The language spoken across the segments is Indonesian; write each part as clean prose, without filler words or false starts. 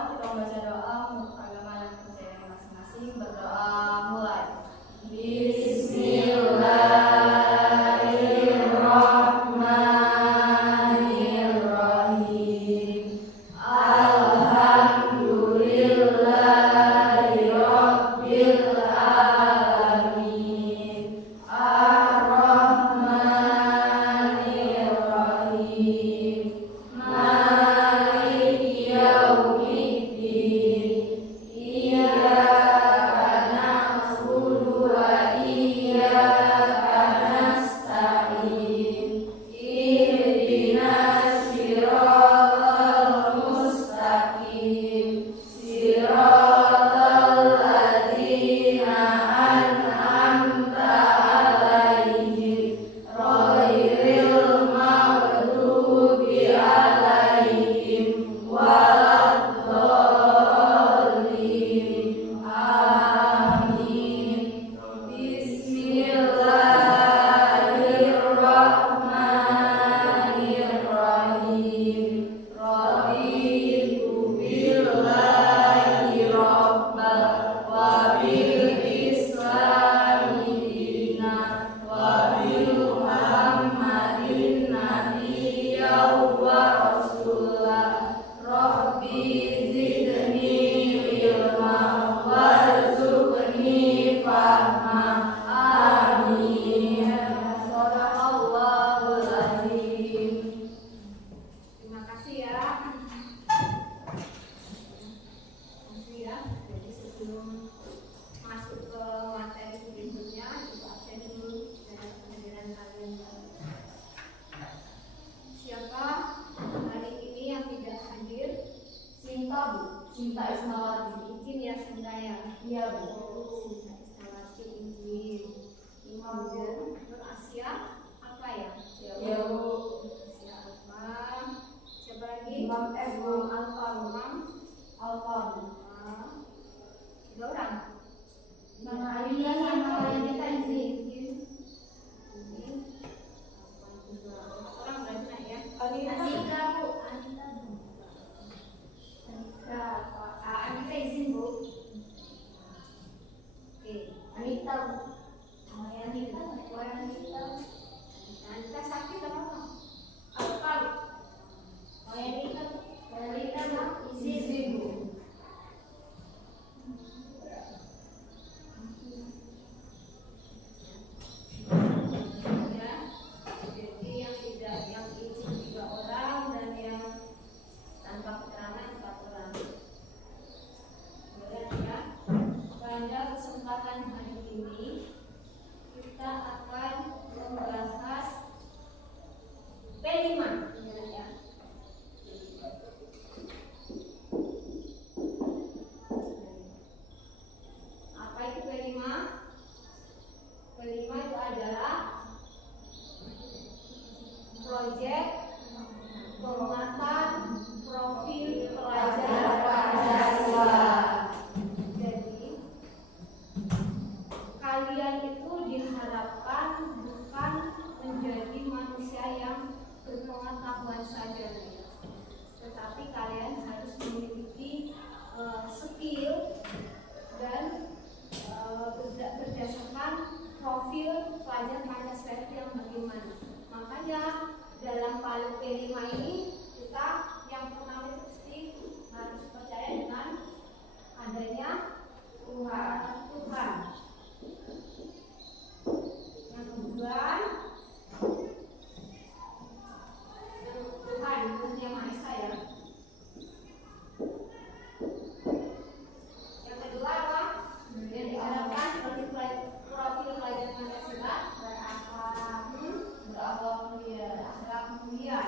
kawan-kawan kita membaca doa menurut agama dan kepercayaan masing-masing. Berdoa mulai. Bismillahirrahmanirrahim. Alhamdulillahirabbil alamin. Ar-Rahmanirrahim. Maliki yaumiddin. Iyyaka na'budu wa iyyaka nasta'in. Ihdinas siratal mustaqim. Siratal ladzina an'amta 'alaihim ghairil maghdubi 'alaihim waladdallin. Amin. Bismillahirrahmanirrahim. Raditu billahi rabbal wa bil islami dinan wa bil muhammadin nabiyyan wa rasulah. Rabbi zidni ilma warzuqni fahma. Amin. Shadaqallahul azim. Terima kasih ya. Jadi sebelum masuk ke materi berikutnya, kita absen dulu dari kehadiran kalian. Siapa hari ini yang tidak hadir? Sinta, Bu. Sinta Ismawati. Izin ya Sinta ya. Iya, Bu. Sinta Ismawati izin. Kemudian Nur Asia apa ya? ya, Bu. Asia apa? Siapa lagi? Imam S. Bu. Alfa Imam. Alfa, Bu. Tiga orang. Nama Alia sama Yanita izin. Orang berarti ya. Anita, Bu. Anita izin Bu. Oke. Anita, Bu. Anita sakit apa? Apa? Anita Izin, Bu. ya. Jadi yang izin 3 orang dan yang tanpa keterangan 4 orang. Boleh ya. Pada kesempatan hari ini kita akan membahas P5 ya. Apa itu P5? P5 itu adalah proyek penguatan profil pelajar Pancasila. Jadi kalian itu diharapkan bukan menjadi manusia yang berpengetahuan saja, tetapi kalian harus memiliki skill dan berdasarkan profil pelajar Pancasila itu yang bagaimana. Makanya dalam palu P5 ini kita yang pertama itu pasti harus percaya dengan adanya Tuhan. Yang kedua, Tuhan yang Maha Esa ya. Yang kedua apa? Yang diharapkan profil pelajar Pancasila berakhlak mulia.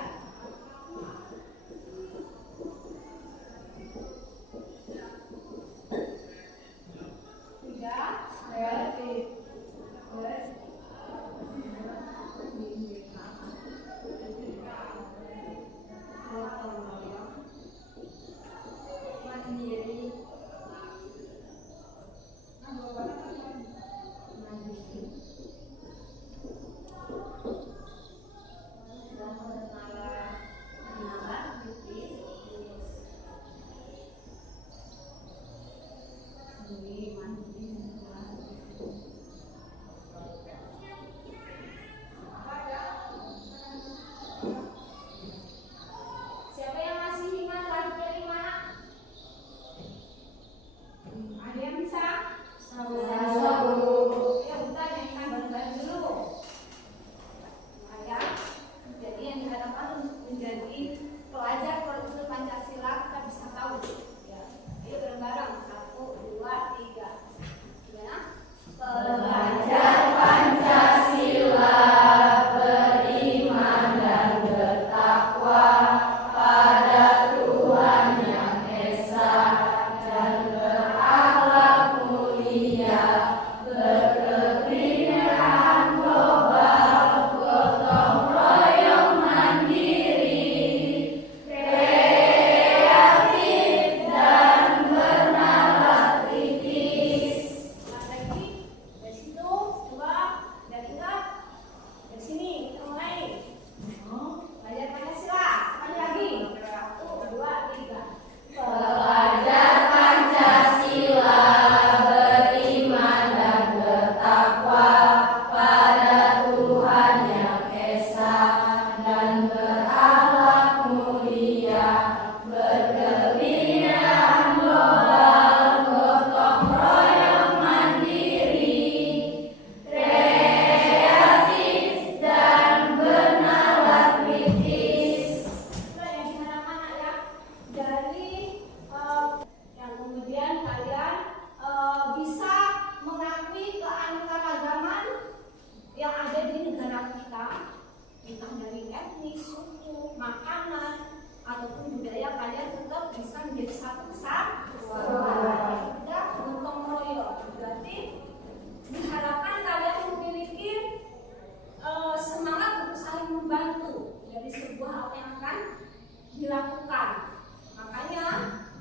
dilakukan. Makanya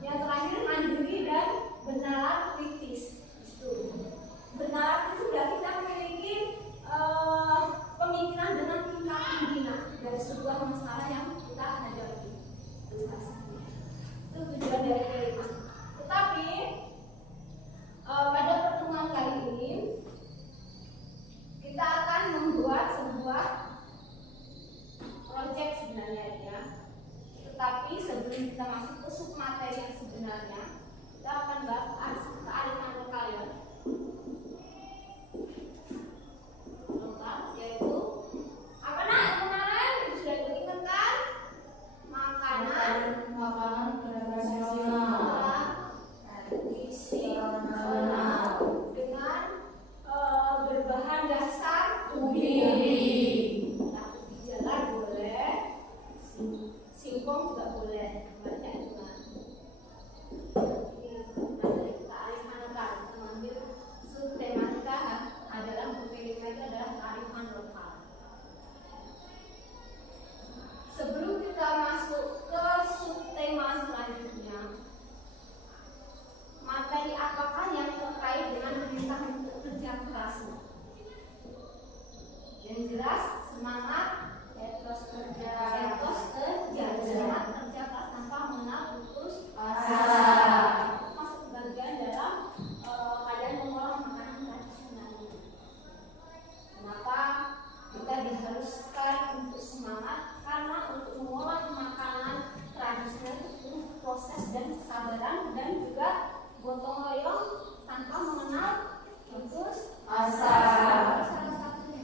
yang terakhir mandiri dan benar kritis. Itu benar itu sudah kita memiliki pemikiran dengan tingkat tinggi dari sebuah masalah yang kita hadapi. Itu tujuan dari kelima. Tetapi pada pertemuan kali ini kita akan membuat sebuah proyek sebenarnya ya. Tetapi sebelum kita masuk ke submateri yang sebenarnya, kita akan bahas kearifan lokal ya. Lokal yaitu apa nak kemarin sudah diingatkan makanan tradisional dengan berbahan dasar ubi. Nah, ubi jalan boleh, singkong juga boleh, banyak juga. Kearifan lokal, mengambil subtema kita adalah berpikir itu adalah kearifan lokal. Sebelum kita masuk ke subtema selanjutnya, materi apakah yang terkait dengan perintah untuk kerja keras? Yang jelas semangat etos kerja, semangat kerja keras tanpa mengenal putus asa. Masuk bagian dalam keadaan mengolah makanan tradisional. Kenapa kita diharuskan untuk semangat? Karena untuk mengolah makanan tradisional itu proses dan kesabaran dan juga gotong royong tanpa mengenal putus asa. Salah satunya.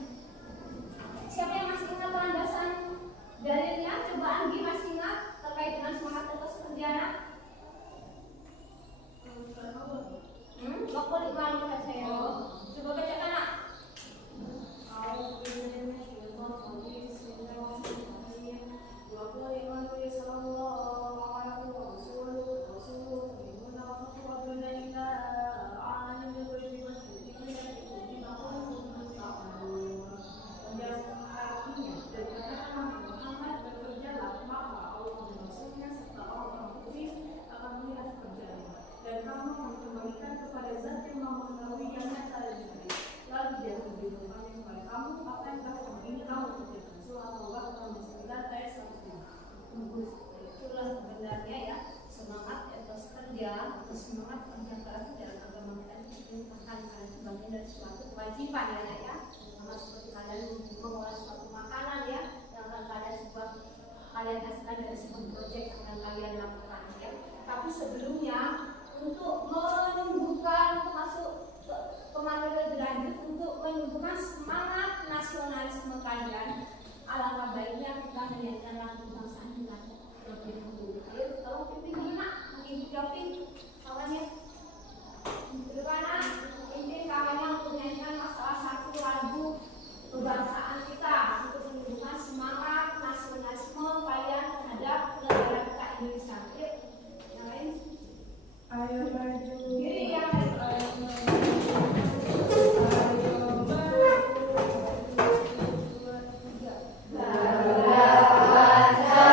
Siapa yang masih ingat landasan dalilnya? Coba Anggi masih ingat terkait dengan semangat etos kerja? Bakul iklan saja ya. Coba bacakan nak. Dan kamu mengembalikan kepada zat yang mengetahui yang nyata dan baik. Lalu dia memberitahukan kepada kamu apa yang telah ini kamu kerjakan. Surah Al-Baqarah 9 ayat 1. Itulah sebenarnya ya semangat etos kerja atau semangat kerja keras dalam agama kita diperintahkan karena sebagian dari suatu kewajiban ya. Sama seperti kalian mengolah suatu makanan ya yang akan kalian hasilkan dari sebuah proyek yang akan kalian lakukan ya. Tapi sebelumnya untuk menumbuhkan masuk ke materi lebih lanjut untuk menumbuhkan semangat nasionalisme kalian, alangkah baiknya kita menyanyikan lagu bangsa kita terlebih dahulu. Ayo, tolong pimpin gimana? Ibu Jopin, kawannya. Bagaimana? Pimpin kawannya untuk menyanyikan salah satu lagu kebangsaan kita untuk menumbuhkan semangat nasionalisme kalian terhadap negara kita Indonesia. Yuk, yang lain. Ayo maju. Diri yang lain. Bangga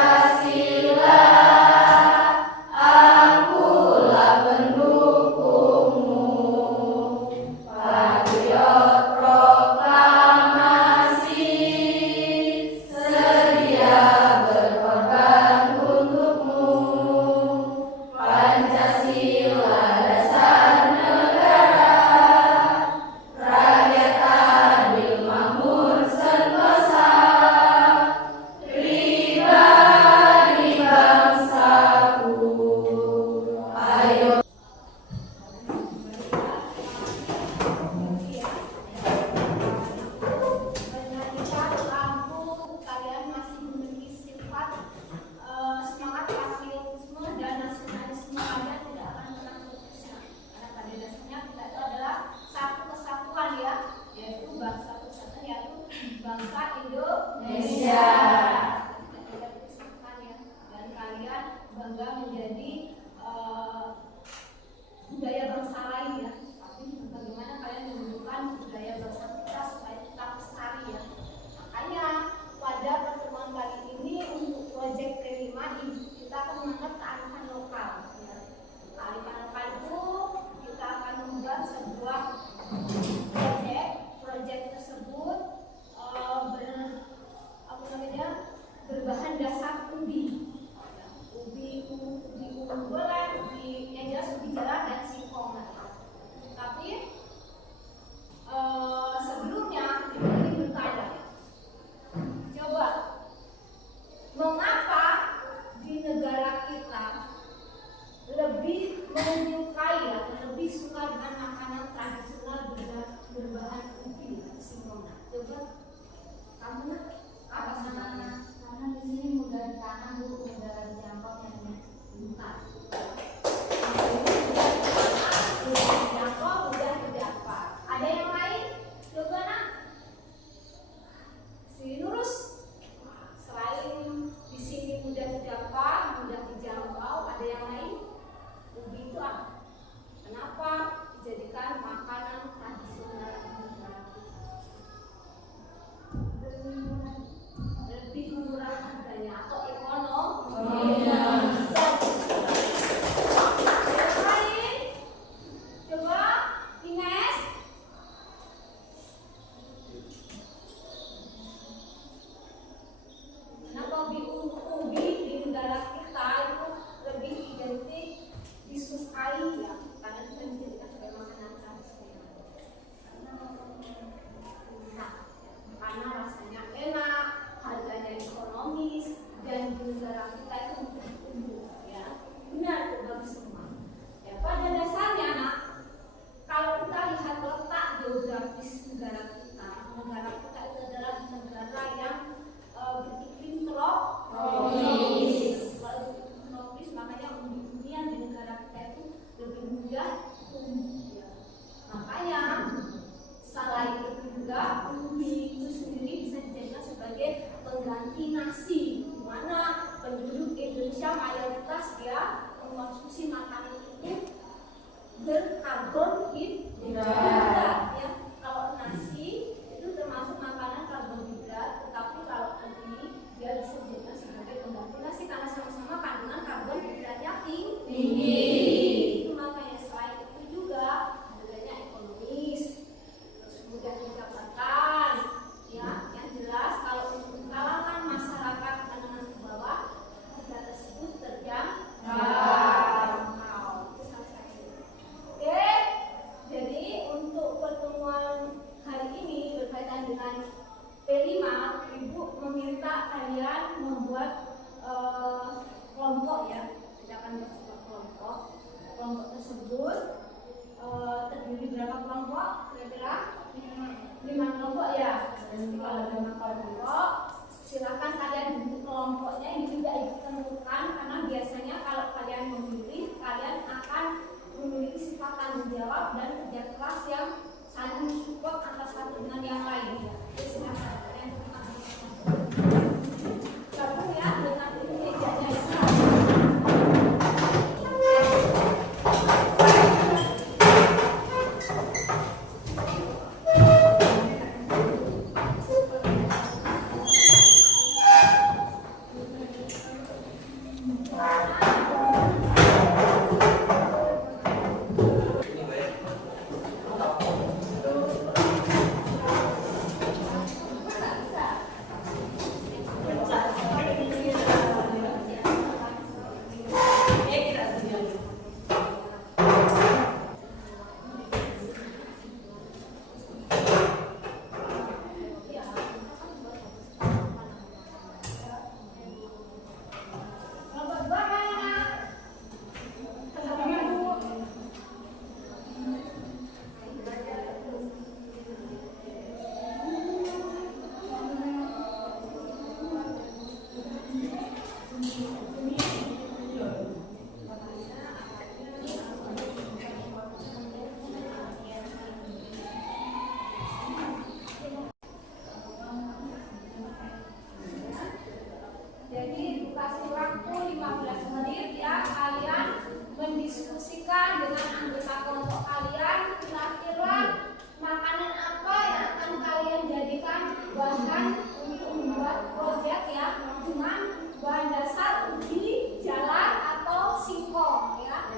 Jadi kasih waktu 15 menit ya, kalian mendiskusikan dengan anggota kelompok kalian kira-kira makanan apa yang akan kalian jadikan bahan untuk membuat proyek ya, dengan bahan dasar ubi, jalan atau singkong ya.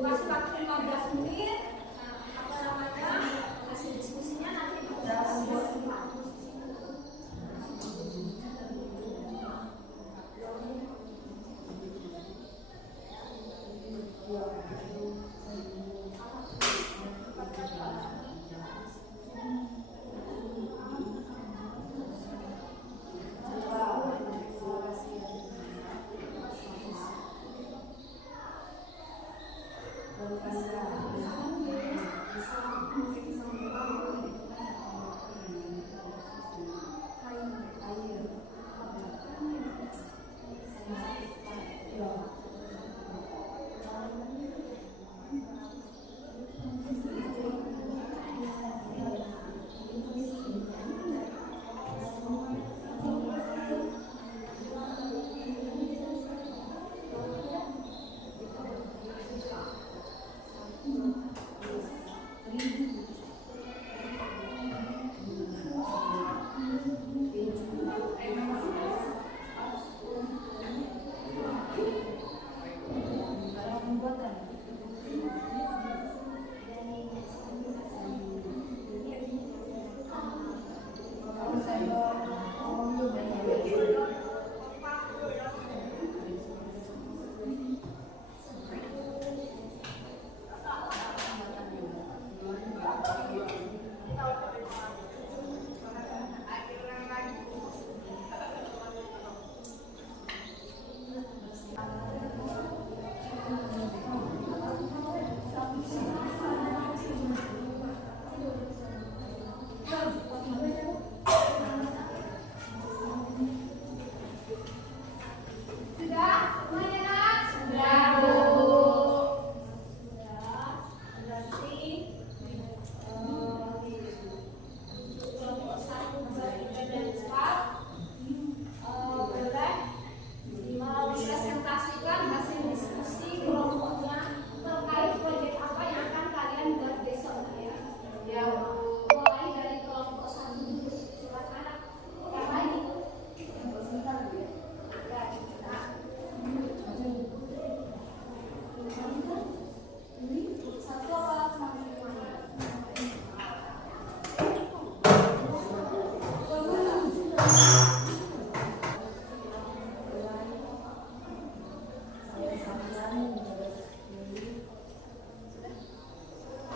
Kasih waktu 15 menit. Hasil diskusinya nanti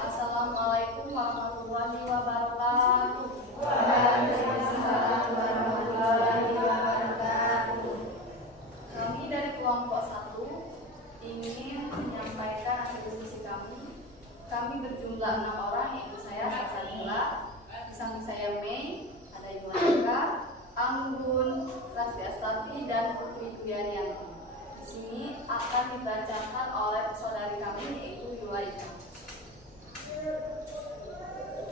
Assalamualaikum warahmatullahi wabarakatuh. Kami dari kelompok 1 ingin menyampaikan hasil diskusi kami. Kami berjumlah 6 orang, yaitu saya Salsabila, di samping saya Mei, ada Ibu Anika, Anggun, Rasbi Astafi, dan Putri Duyarianti. Di sini akan dibacakan oleh saudari kami, yaitu Yulaika.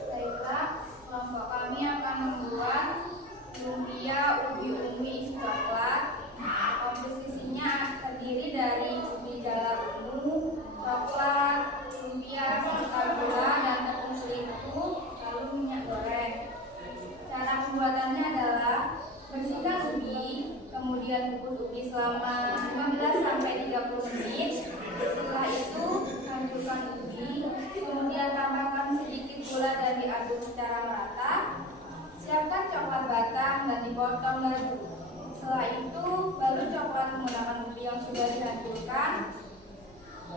Baiklah, kelompok kami akan membuat lumpia ubi ungu coklat. Komposisinya terdiri dari ubi jalar ungu, coklat, lumpia, serta gula dan tepung terigu, lalu minyak goreng. Cara pembuatannya adalah bersihkan ubi, kemudian kukus ubi selama masukkan ubi, kemudian tambahkan sedikit gula dan diaduk secara merata. Siapkan coklat batang dan dipotong lagi. Setelah itu, baru coklat menggunakan ubi yang sudah dihancurkan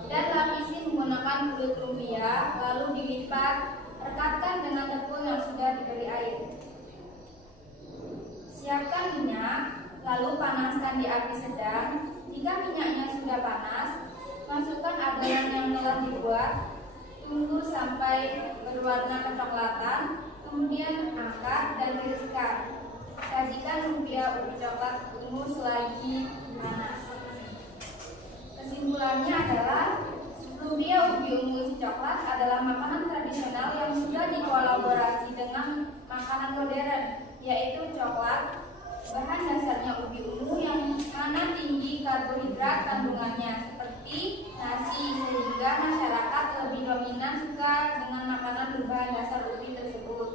dan lapisi menggunakan kulit lumpia, lalu dilipat, rekatkan dengan tepung yang sudah diberi air. Siapkan minyak, lalu panaskan di api sedang. Jika minyaknya sudah panas, masukkan adonan yang telah dibuat, tunggu sampai berwarna kecoklatan, kemudian angkat dan tiriskan. Sajikan lumpia ubi coklat ungu selagi panas. Kesimpulannya adalah lumpia ubi ungu coklat adalah makanan tradisional yang sudah dikolaborasi dengan makanan modern, yaitu coklat. Bahan dasarnya ubi ungu yang mana tinggi karbohidrat kandungannya seperti nasi, sehingga masyarakat lebih dominan suka dengan makanan berbahan dasar ubi tersebut.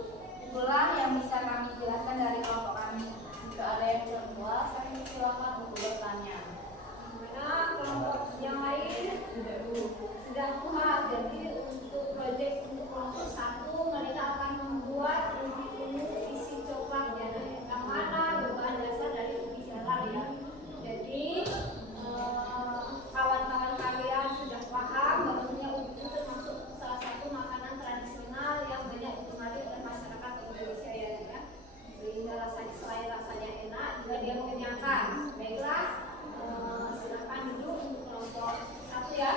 Itulah yang bisa kami jelaskan dari kelompok kami. Jika ada yang terbuat, saya silakan untuk bertanya. Karena kelompok yang lain sudah puas, jadi untuk proyek untuk kelompok 1 mereka akan membuat ubi ungu isi coklat ya, yang mana berbahan dasar dari ubi jalar ya. Jadi kawan-kawan kalian sudah paham bahwasanya ubi itu termasuk salah satu makanan tradisional yang banyak digemari oleh masyarakat Indonesia ya, sehingga rasanya selain rasanya enak juga dia mengenyangkan. Baiklah, silakan duduk untuk kelompok 1 ya.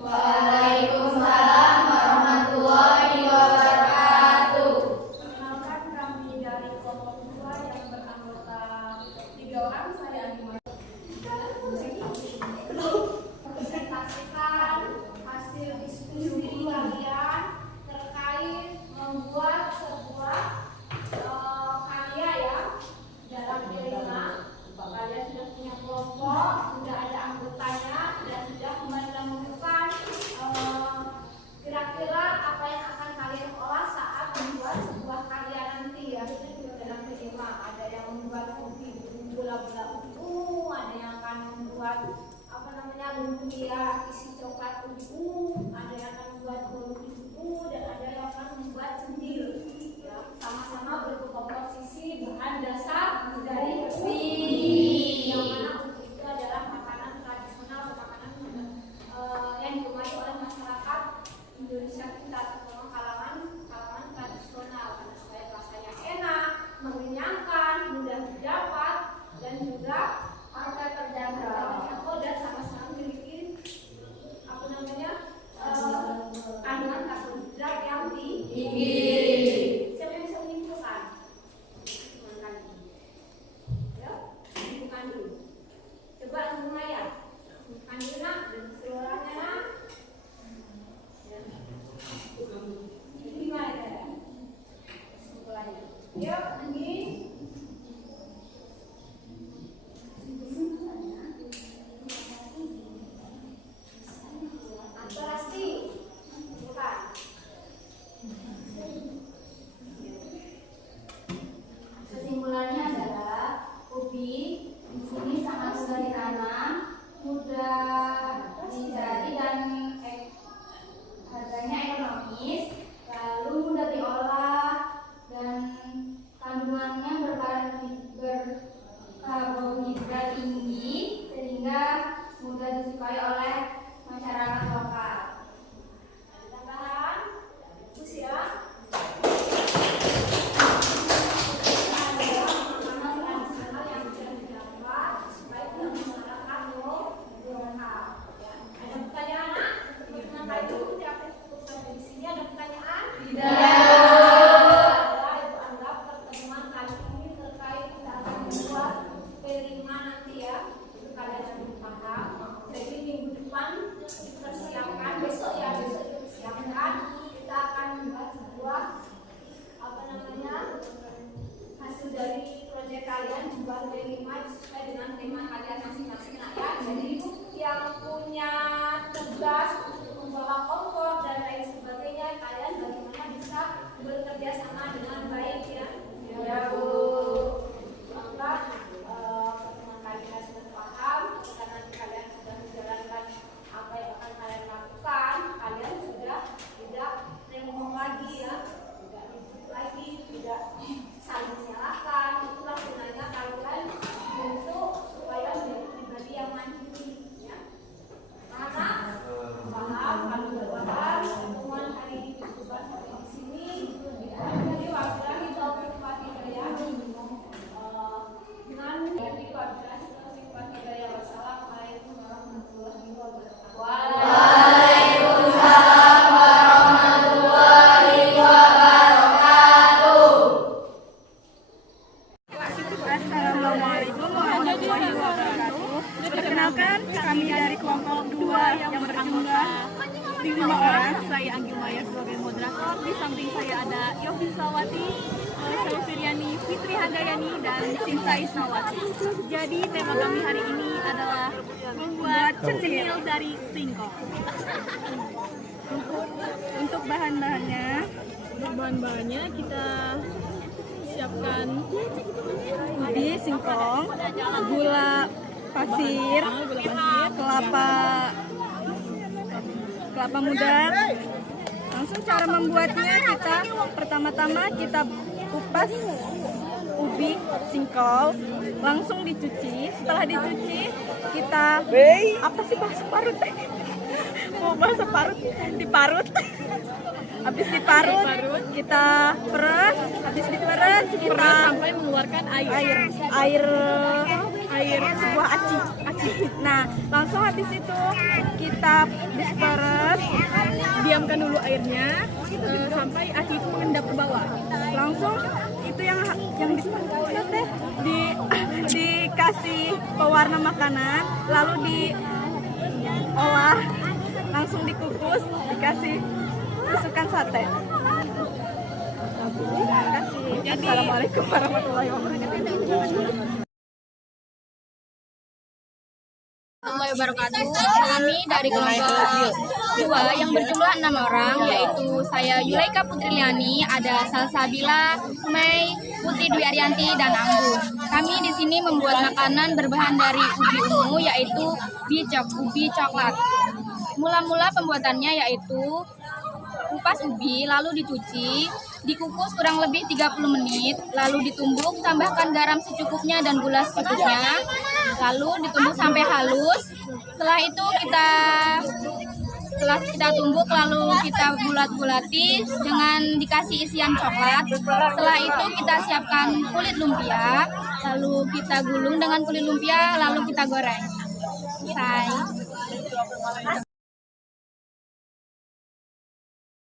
Waalaikumsalam warahmatullahi wabarakatuh. Perkenalkan, kami dari kelompok 2 yang beranggota 3 orang. Saya Anima. Presentasikan hasil diskusi kalian terkait membuat sebuah karya ya dalam P5. Kalian sudah punya kelompok, sudah ada anggotanya dan sudah menemukan kira-kira apa yang akan kalian olah saat membuat sebuah karya nanti ya dalam P5. Ada yang membuat bola-bola ungu, ada yang akan membuat lumpia isi coklat ungu, ada yang akan membuat bolu ungu, dan ada yang akan membuat cendil ya, sama-sama berkomposisi bahan dasar dari ubi, yang mana ubi itu adalah makanan tradisional, makanan yang digemari oleh masyarakat Indonesia kita, terutama kalangan tradisional, karena selain rasanya enak, mengenyangkan, mudah didapat, dan juga harga terjangkau dan sama-sama memiliki kandungan karbohidrat yang tinggi. Siapa yang bisa menyimpulkan? Ya, menyimpulkan dulu. Coba langsung ya, menyimpulkan dulu nak, dan suaranya nak. Ini gimana ya? Kesimpulannya. Yuk, Anggi. Kesimpulannya adalah ubi di sini sangat mudah ditanam, mudah dicari dan harganya ekonomis, lalu mudah diolah dan kandungannya berkarbohidrat tinggi sehingga mudah disukai oleh masyarakat lokal. Tambahan, usia. Jadi minggu depan persiapan supaya kalian membuat kelima sesuai dengan tema kalian masing-masing ya. Jadi yang punya tugas untuk membawa kompor dan lain sebagainya, kalian bagaimana bisa bekerja sama dengan baik ya. Ya Bu. Maka pertemuan kalian sudah paham, karena kalian sudah menjalankan apa yang akan kalian lakukan, kalian sudah tidak rengong lagi ya, tidak ribut lagi, tidak saling menyalahkan. Itulah gunanya kalian untuk supaya menjadi pribadi yang mandiri ya. Karena paham kalau berpaham pertemuan hari ini cukup sampai di sini. Jadi wabillahi taufiq wal hidayah. Dengan wabillahi taufiq wal hidayah. Wassalamualaikum warahmatullahi wabarakatuh. Waalaikumsalam warahmatullahi wabarakatuh. Assalamualaikum warahmatullahi wabarakatuh. Perkenalkan, kami dari kelompok 2 yang berjumlah 5 orang. Saya Anggi Maya sebagai moderator. Di samping saya ada Yofi Sawati, Selviriani, Fitri Handayani, dan Sinta Ismawati. Jadi tema kami hari ini adalah membuat cenil dari singkong. Untuk bahan-bahannya kita siapkan ubi, singkong, gula pasir, kelapa muda. Langsung cara membuatnya, kita pertama-tama kita kupas ubi, singkong, langsung dicuci. Setelah dicuci, kita parut? Mau bahasa parut? Diparut. Habis diparut, kita peras. Habis diperas, kita sampai mengeluarkan air sebuah aci. Nah, langsung habis itu kita diperas, diamkan dulu airnya sampai aci itu mengendap ke bawah. Langsung itu yang dikasih pewarna makanan, lalu diolah, langsung dikukus, dikasih tusukan sate. Terima kasih. Assalamualaikum warahmatullahi wabarakatuh. Kami dari kelompok 2 yang berjumlah 6 orang, yaitu saya Yulaika Putriliani, ada Salsabila, Mei, Putri Dwi Arianti, dan Anggun. Kami di sini membuat makanan berbahan dari ubi ungu, yaitu ubi coklat. Mula-mula pembuatannya yaitu kupas ubi, lalu dicuci, dikukus kurang lebih 30 menit, lalu ditumbuk, tambahkan garam secukupnya dan gula secukupnya, lalu ditumbuk sampai halus. Setelah itu kita tumbuk, lalu kita bulat-bulati dengan dikasih isian coklat. Setelah itu kita siapkan kulit lumpia, lalu kita gulung dengan kulit lumpia, lalu kita goreng. Selesai.